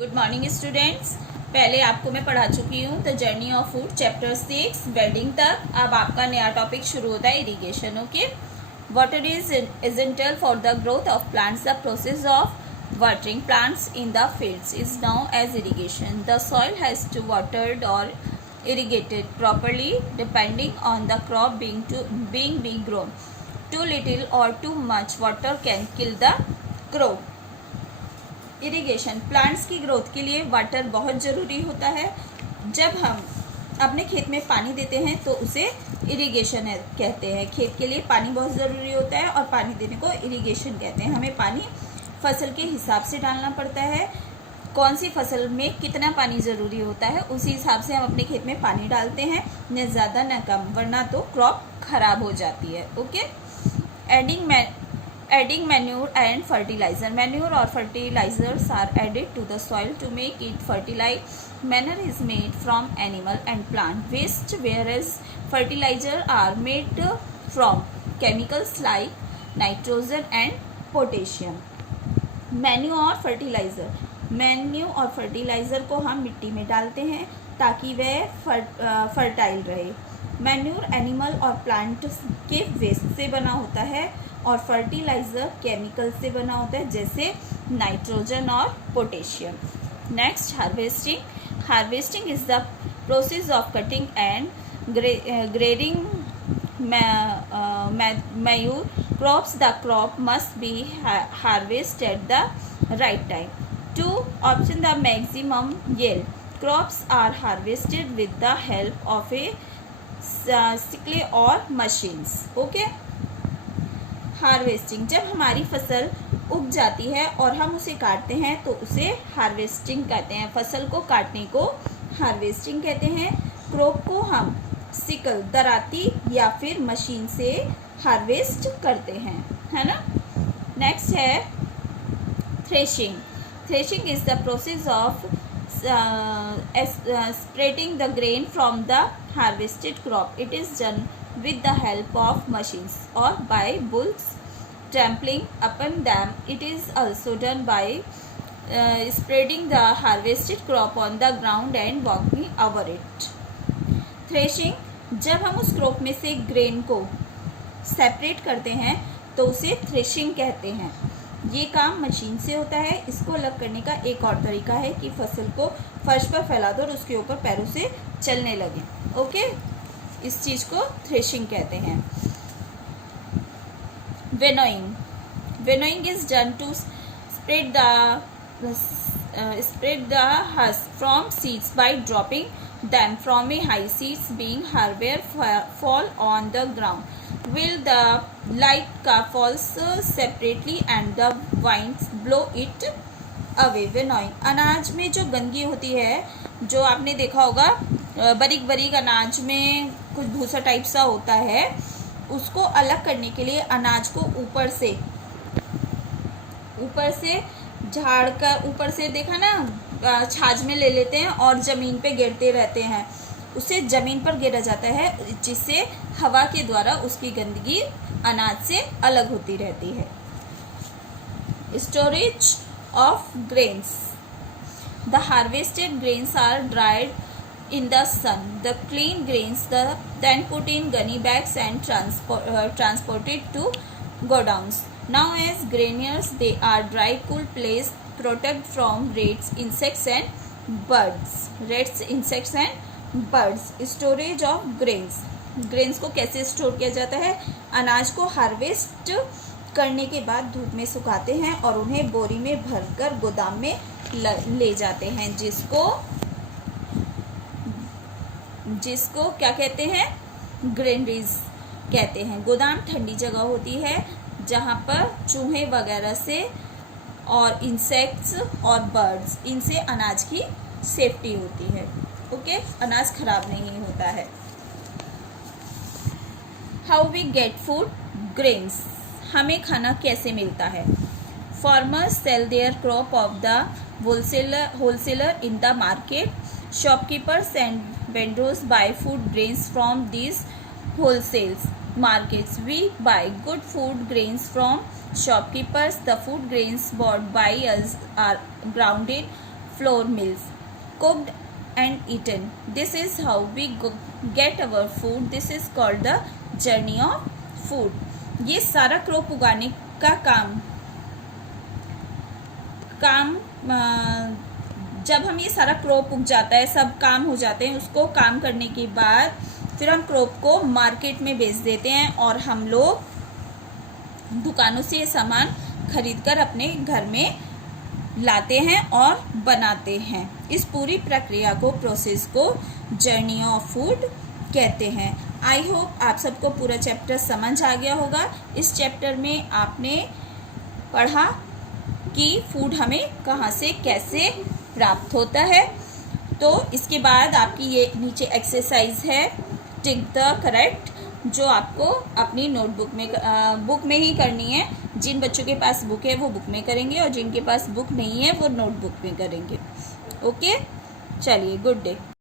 Good morning students. पहले आपको मैं पढ़ा चुकी हूँ the journey of food chapter 6 wedding तक। अब आपका नया टॉपिक शुरू होता है irrigation. Okay, water is essential for the growth of plants. The process of watering plants in the fields is known as irrigation. The soil has to watered or irrigated properly depending on the crop being grown. Too little or too much water can kill the crop. Irrigation plants की growth के लिए water बहुत ज़रूरी होता है। जब हम अपने खेत में पानी देते हैं तो उसे इरिगेशन कहते हैं। खेत के लिए पानी बहुत ज़रूरी होता है और पानी देने को इरिगेशन कहते हैं। हमें पानी फसल के हिसाब से डालना पड़ता है। कौन सी फसल में कितना पानी ज़रूरी होता है उसी हिसाब से हम अपने खेत में पानी डालते हैं, न ज़्यादा न कम, वरना तो क्रॉप खराब हो जाती है। Okay, adding manure and fertilizer. Manure or fertilizers are added to the soil to make it fertile. Manure is made from animal and plant waste, whereas fertilizer are made from chemicals like nitrogen and potassium. Menu और fertiliser, menu और fertiliser को हम मिट्टी में डालते हैं ताकि वह फर्टाइल रहे। मैन्यूर एनिमल और प्लांट के वेस्ट से बना होता है और फर्टिलाइज़र केमिकल से बना होता है, जैसे नाइट्रोजन और potassium. Next, harvesting. Harvesting is the process of cutting and grading manure crops. The crop must be harvested at the right time to obtain the maximum yield. Crops are harvested with the help of a sickle or machines. Okay, harvesting, जब हमारी फसल उग जाती है और हम उसे काटते हैं तो उसे हार्वेस्टिंग कहते हैं। फसल को काटने को हार्वेस्टिंग कहते हैं। क्रॉप को हम सिकल, दराती या फिर मशीन से हार्वेस्ट करते हैं, है ना। नेक्स्ट है threshing. Threshing is the process of separating the grain from the harvested crop. It is done with the help of machines or by bulls trampling upon them. It is also done by spreading the harvested crop on the ground and walking over it. Threshing, जब हम उस crop में से grain को separate करते हैं तो उसे थ्रेशिंग कहते हैं। ये काम मशीन से होता है। इसको अलग करने का एक और तरीका है कि फसल को फर्श पर फैला दो और उसके ऊपर पैरों से चलने लगे। ओके, इस चीज़ को थ्रेशिंग कहते हैं। Winnowing. Winnowing is done to spread the husk from seeds by dropping them from a high. Seeds being hard fall on the ground while the light falls separately and the winds blow it away. Winnowing, अनाज में जो गंदगी होती है, जो आपने देखा होगा बारीक बारीक अनाज में कुछ भूसा टाइप सा होता है, उसको अलग करने के लिए अनाज को ऊपर से झाड़ कर, ऊपर से देखा ना, छाछ में ले लेते हैं और ज़मीन पे गिरते रहते हैं, उसे ज़मीन पर गिरा जाता है, जिससे हवा के द्वारा उसकी गंदगी अनाज से अलग होती रहती है। Storage of grains. The harvested grains are dried in the sun. The clean grains then put in gunny bags and transported to godowns. Now as granaries, they are dry, cool place, protect from rats, insects and birds. Storage of grains. Grains को कैसे store किया जाता है? अनाज को harvest करने के बाद धूप में सुखाते हैं और उन्हें बोरी में भरकर गोदाम में ले जाते हैं, जिसको क्या कहते हैं? ग्रेनरीज कहते हैं। गोदाम ठंडी जगह होती है जहाँ पर चूहे वगैरह से और इंसेक्ट्स और बर्ड्स, इनसे अनाज की सेफ्टी होती है। ओके, अनाज खराब नहीं होता है। How we get food? Grains. हमें खाना कैसे मिलता है? Farmers sell their crop of the wholesaler in the market. Shopkeepers and vendors buy food grains from these wholesale markets. We buy good food grains from shopkeepers. The food grains bought by us are grounded flour mills, cooked and eaten. This is how we get our food. This is called the journey of food. ये सारा crop उगाने का काम जब हम ये सारा crop उग जाता है, सब काम हो जाते हैं, उसको काम करने के बाद फिर हम क्रॉप को मार्केट में बेच देते हैं और हम लोग दुकानों से ये सामान खरीद कर अपने घर में लाते हैं और बनाते हैं। इस पूरी प्रक्रिया को, प्रोसेस को जर्नी ऑफ फूड कहते हैं। आई होप आप सबको पूरा चैप्टर समझ आ गया होगा। इस चैप्टर में आपने पढ़ा कि फूड हमें कहाँ से कैसे प्राप्त होता है। तो इसके बाद आपकी ये नीचे एक्सरसाइज है, टिक द करेक्ट, जो आपको अपनी नोटबुक में बुक में ही करनी है। जिन बच्चों के पास बुक है वो बुक में करेंगे और जिनके पास बुक नहीं है वो नोटबुक में करेंगे। ओके, चलिए, गुड डे।